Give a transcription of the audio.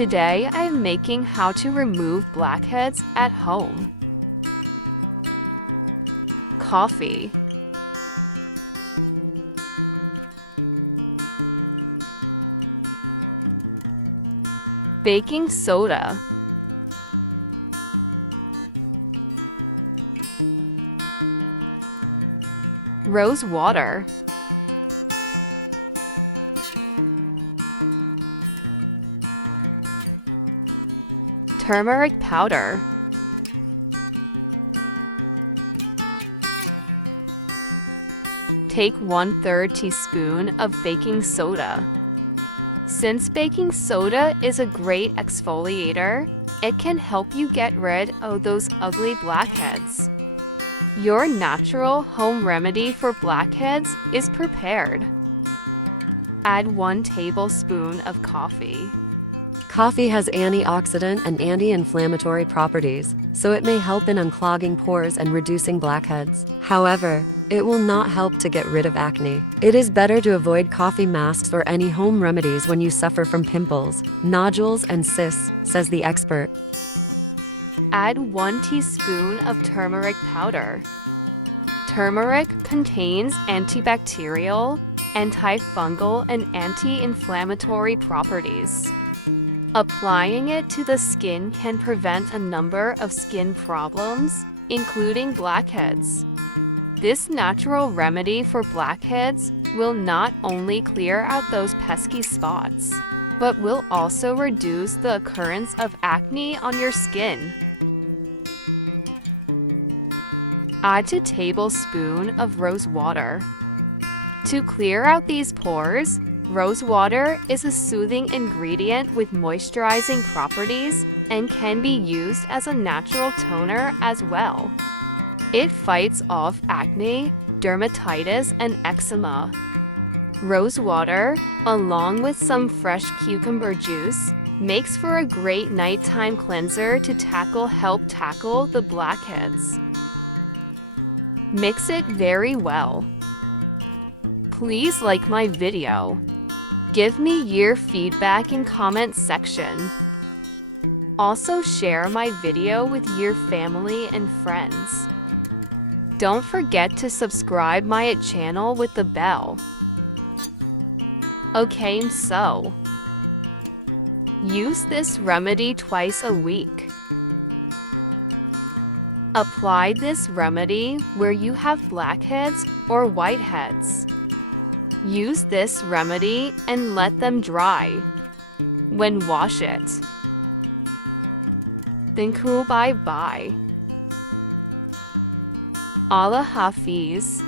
Today I am making how to remove blackheads at home. Coffee, baking soda, rose water, turmeric powder, take 1/3 teaspoon of baking soda. Since baking soda is a great exfoliator, it can help you get rid of those ugly blackheads. Your natural home remedy for blackheads is prepared. Add 1 tablespoon of coffee. Coffee has antioxidant and anti-inflammatory properties, so it may help in unclogging pores and reducing blackheads. However, it will not help to get rid of acne. It is better to avoid coffee masks or any home remedies when you suffer from pimples, nodules, and cysts, says the expert. Add 1 teaspoon of turmeric powder. Turmeric contains antibacterial, antifungal, and anti-inflammatory properties. Applying it to the skin can prevent a number of skin problems, including blackheads. This natural remedy for blackheads will not only clear out those pesky spots, but will also reduce the occurrence of acne on your skin. Add a tablespoon of rose water. To clear out these pores, rose water is a soothing ingredient with moisturizing properties and can be used as a natural toner as well. It fights off acne, dermatitis, and eczema. Rose water, along with some fresh cucumber juice, makes for a great nighttime cleanser to help tackle the blackheads. Mix it very well. Please like my video. Give me your feedback in comment section. Also share my video with your family and friends. Don't forget to subscribe my channel with the bell. Okay, so use this remedy twice a week. Apply this remedy where you have blackheads or whiteheads. Use this remedy and let them dry. When wash it. Then cool bye-bye. Allah Hafiz.